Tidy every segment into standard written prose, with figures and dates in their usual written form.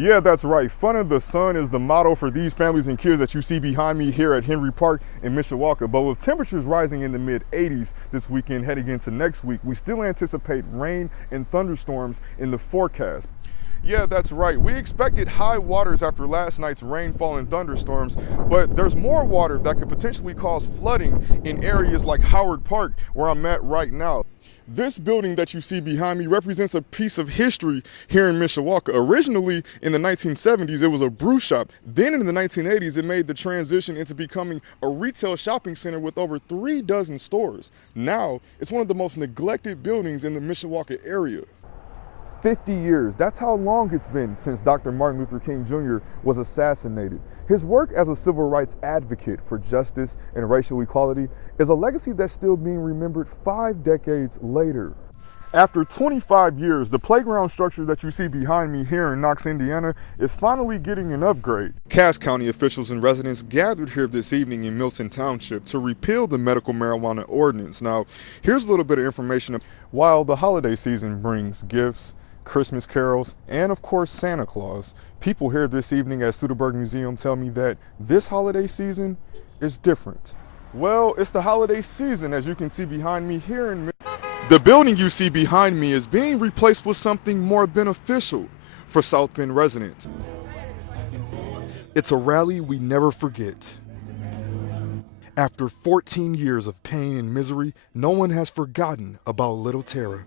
Yeah, that's right. Fun of the sun is the motto for these families and kids that you see behind me here at Henry Park in Mishawaka. But with temperatures rising in the mid-80s this weekend heading into next week, we still anticipate rain and thunderstorms in the forecast. Yeah, that's right. We expected high waters after last night's rainfall and thunderstorms, but there's more water that could potentially cause flooding in areas like Howard Park, where I'm at right now. This building that you see behind me represents a piece of history here in Mishawaka. Originally in the 1970s, it was a brew shop. Then in the 1980s, it made the transition into becoming a retail shopping center with over 3 dozen stores. Now, it's one of the most neglected buildings in the Mishawaka area. 50 years, that's how long it's been since Dr. Martin Luther King Jr. was assassinated. His work as a civil rights advocate for justice and racial equality is a legacy that's still being remembered 5 decades later. After 25 years, the playground structure that you see behind me here in Knox, Indiana is finally getting an upgrade. Cass County officials and residents gathered here this evening in Milton Township to repeal the medical marijuana ordinance. Now, here's a little bit of information. While the holiday season brings gifts, Christmas carols, and of course Santa Claus, people here this evening at Studeberg Museum tell me that this holiday season is different. Well, it's the holiday season, as you can see behind me here in the building you see behind me is being replaced with something more beneficial for South Bend residents. It's a rally we never forget. After 14 years of pain and misery, no one has forgotten about little Tara.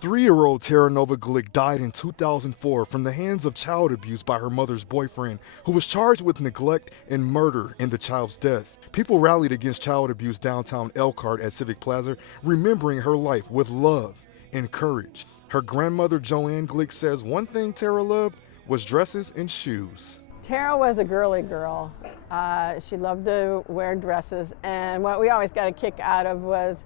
3-year-old Tara Nova Glick died in 2004 from the hands of child abuse by her mother's boyfriend, who was charged with neglect and murder in the child's death. People rallied against child abuse downtown Elkhart at Civic Plaza, remembering her life with love and courage. Her grandmother Joanne Glick says one thing Tara loved was dresses and shoes. Tara was a girly girl. She loved to wear dresses, and what we always got a kick out of was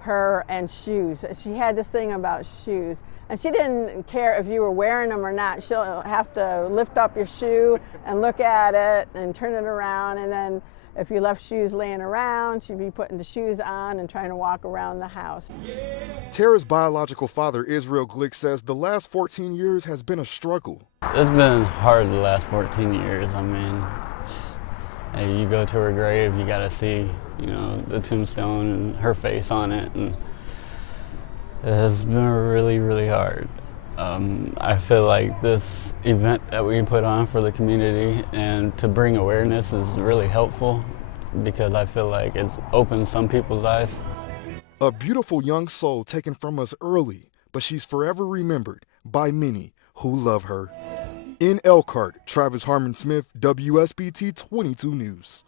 her and shoes. She had this thing about shoes, and she didn't care if you were wearing them or not. She'll have to lift up your shoe and look at it and turn it around, and then if you left shoes laying around, she'd be putting the shoes on and trying to walk around the house. Tara's biological father, Israel Glick, says the last 14 years has been a struggle. It's been hard the last 14 years. I mean, hey, you go to her grave, you gotta see, you know, the tombstone and her face on it, and it has been really, really hard. I feel like this event that we put on for the community and to bring awareness is really helpful, because I feel like it's opened some people's eyes. A beautiful young soul taken from us early, but she's forever remembered by many who love her. In Elkhart, Travis Harmon-Smith, WSBT 22 News.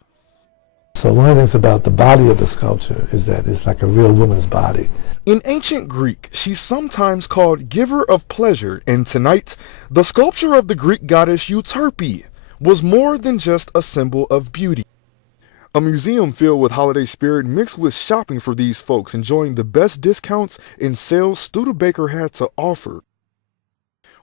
So one of the things about the body of the sculpture is that it's like a real woman's body. In ancient Greek, she's sometimes called giver of pleasure, and tonight, the sculpture of the Greek goddess Euterpe was more than just a symbol of beauty. A museum filled with holiday spirit mixed with shopping for these folks enjoying the best discounts and sales Studebaker had to offer.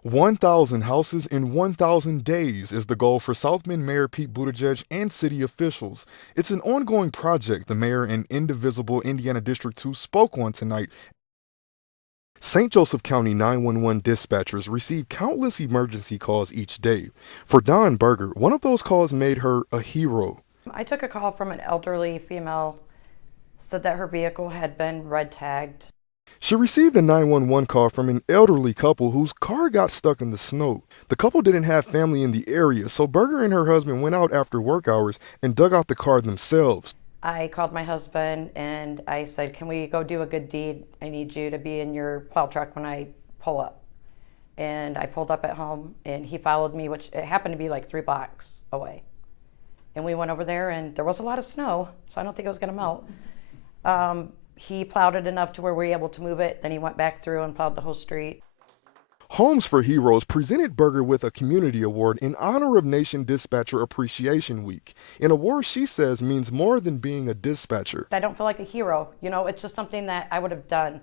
1,000 houses in 1,000 days is the goal for South Bend Mayor Pete Buttigieg and city officials. It's an ongoing project the mayor and indivisible Indiana District 2 spoke on tonight. St. Joseph County 911 dispatchers receive countless emergency calls each day. For Dawn Berger, one of those calls made her a hero. I took a call from an elderly female, said that her vehicle had been red tagged. She received a 911 call from an elderly couple whose car got stuck in the snow. The couple didn't have family in the area, so Berger and her husband went out after work hours and dug out the car themselves. I called my husband and I said, can we go do a good deed? I need you to be in your plow truck when I pull up. And I pulled up at home and he followed me, which it happened to be like 3 blocks away. And we went over there and there was a lot of snow, so I don't think it was gonna melt. He plowed it enough to where we were able to move it. Then he went back through and plowed the whole street. Homes for Heroes presented Berger with a community award in honor of Nation Dispatcher Appreciation Week. An award she says means more than being a dispatcher. I don't feel like a hero. You know, it's just something that I would have done.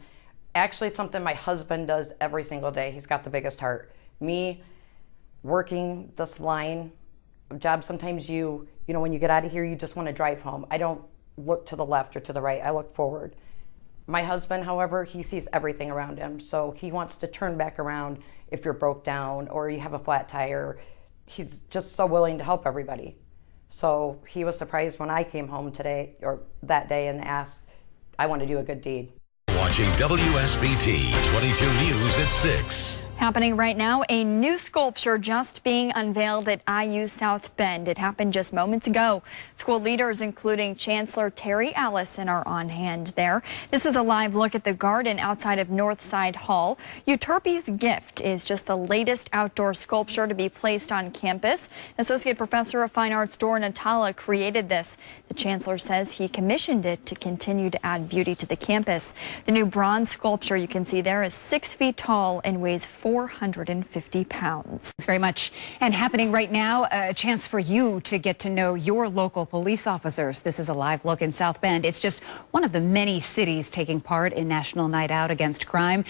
Actually, it's something my husband does every single day. He's got the biggest heart. Me, working this line of jobs, sometimes you know, when you get out of here, you just want to drive home. I don't look to the left or to the right. I look forward. My husband, however, he sees everything around him, so he wants to turn back around if you're broke down or you have a flat tire. He's just so willing to help everybody. So he was surprised when I came home today, or that day, and asked, I want to do a good deed. Watching WSBT 22 News at 6. Happening right now, a new sculpture just being unveiled at IU South Bend. It happened just moments ago. School leaders, including Chancellor Terry Allison, are on hand there. This is a live look at the garden outside of Northside Hall. Euterpe's Gift is just the latest outdoor sculpture to be placed on campus. Associate Professor of Fine Arts Dora Natala created this. The Chancellor says he commissioned it to continue to add beauty to the campus. The new bronze sculpture you can see there is 6 feet tall and weighs 450 pounds. Thanks very much. And happening right now, a chance for you to get to know your local police officers. This is a live look in South Bend. It's just one of the many cities taking part in National Night Out Against Crime.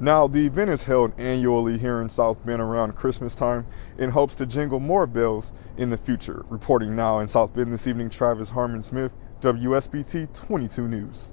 Now, the event is held annually here in South Bend around Christmas time in hopes to jingle more bells in the future. Reporting now in South Bend this evening, Travis Harmon-Smith, WSBT 22 News.